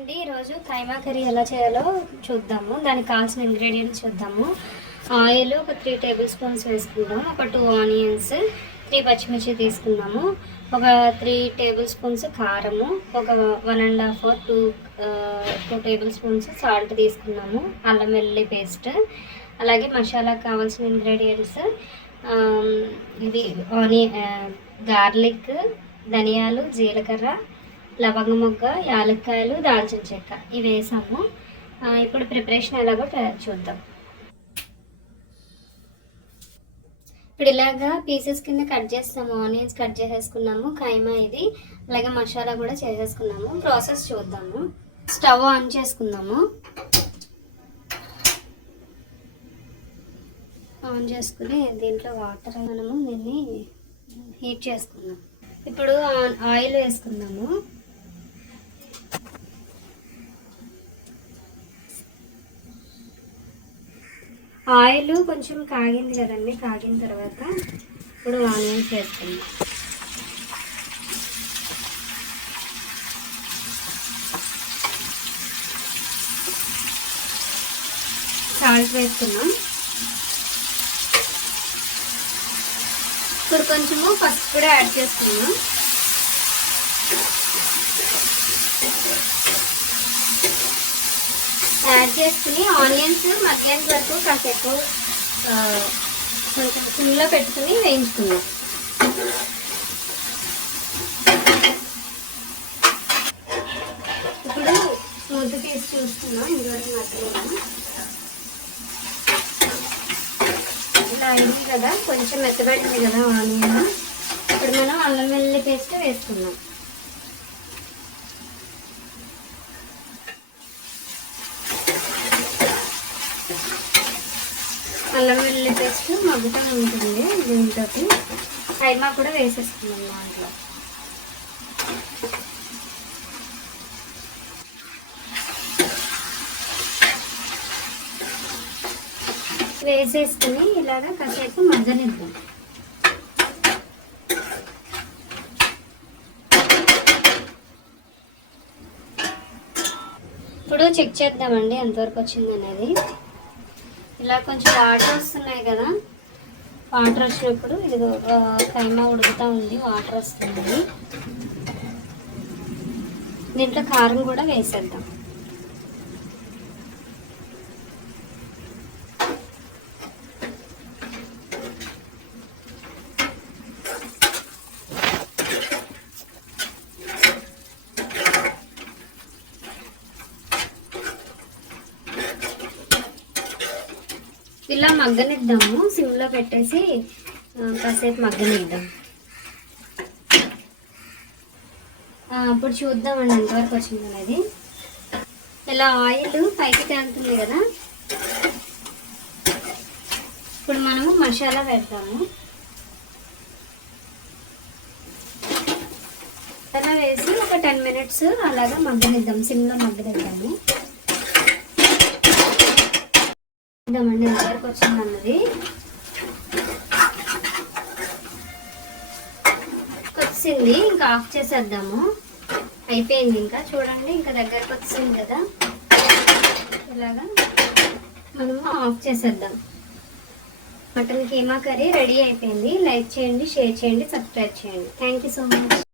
అండి, ఈరోజు కైమా కర్రీ ఎలా చేయాలో చూద్దాము. దానికి కావాల్సిన ఇంగ్రీడియంట్స్ చూద్దాము. ఆయిల్ ఒక 3 టేబుల్ స్పూన్స్ వేసుకుందాం. ఒక 2 ఆనియన్స్, 3 పచ్చిమిర్చి తీసుకున్నాము. ఒక 3 టేబుల్ స్పూన్స్ కారము, ఒక 1.5 or 2 టేబుల్ స్పూన్స్ సాల్ట్ తీసుకున్నాము. అల్లం వెల్లుల్లి పేస్ట్, అలాగే మసాలాకు కావాల్సిన ఇంగ్రీడియంట్స్ ఇది గార్లిక్, ధనియాలు, జీలకర్ర, లవంగ మొగ్గ, యాలక్కాయలు, దాల్చిన చెక్క ఇవి వేసాము. ఇప్పుడు ప్రిపరేషన్ ఎలాగో చూద్దాం. ఇప్పుడు ఇలాగా పీసెస్ కింద కట్ చేస్తాము. ఆనియన్స్ కట్ చేసేసుకున్నాము, కైమా ఇది, అలాగే మసాలా కూడా చేసేసుకున్నాము. ప్రాసెస్ చూద్దాము. స్టవ్ ఆన్ చేసుకుందాము. ఆన్ చేసుకుని దీంట్లో వాటర్ మనము దీన్ని హీట్ చేసుకుందాం. ఇప్పుడు ఆయిల్ వేసుకుందాము. ఆయిల్ కొంచెం కాగింది కదండి, కాగిన తర్వాత ఇప్పుడు ఆనియన్స్ వేసుకుందాం. సాల్ట్ వేసుకున్నాం. ఇప్పుడు కొంచెము పసుపు కూడా యాడ్ చేసుకున్నాం. యాడ్ చేసుకుని ఆనియన్స్ మగ్గేంత వరకు కాసేపు కొంచెం సిమ్లో పెట్టుకుని వేయించుకుందాం. ఇప్పుడు ముద్ద తీసి చూస్తున్నాం. ఇందువరకు మగ్గలేదు. ఇలా అయింది కదా, కొంచెం మెత్తబడింది కదా ఆనియన్. ఇప్పుడు మనం అల్లం వెల్లుల్లి పేస్ట్ వేసుకుందాం. అల్లం వెల్లుల్లి పేస్ట్ మగ్గుతూ ఉంటుంది. దీంతో కైమా కూడా వేసేసుకున్నాం దాంట్లో. వేసేసుకుని ఇలాగా కాసేపు మగ్గనిద్దాం. ఇప్పుడు చెక్ చేద్దామండి ఎంతవరకు వచ్చింది అనేది. ఇలా కొంచెం వాటర్ వస్తున్నాయి కదా, వాటర్ వచ్చినప్పుడు ఇది కైమా ఉడుకుతూ ఉంది, వాటర్ వస్తుంది. దీంట్లో కారం కూడా వేసేద్దాం. ఇలా మగ్గనిద్దాము. సిమ్లో పెట్టేసి కాసేపు మగ్గనిద్దాం. ఇప్పుడు చూద్దామండి ఎంతవరకు వచ్చింది అనేది. ఇలా ఆయిల్ పైకి తేలుతుంది కదా, ఇప్పుడు మనము మసాలా వేద్దాము. మసాలా వేసి ఒక 10 minutes అలాగా మగ్గనిద్దాం, సిమ్లో మగ్గనిద్దాము. చూద్దామండి ఎంతవరకు వచ్చింది అన్నది. వచ్చింది, ఇంకా ఆఫ్ చేసేద్దాము. అయిపోయింది. ఇంకా చూడండి, ఇంకా దగ్గరకు వచ్చింది కదా, ఇలాగా మనము ఆఫ్ చేసేద్దాం. మటన్ కీమా కర్రీ రెడీ అయిపోయింది. లైక్ చేయండి, షేర్ చేయండి, సబ్స్క్రైబ్ చేయండి. Thank you so much.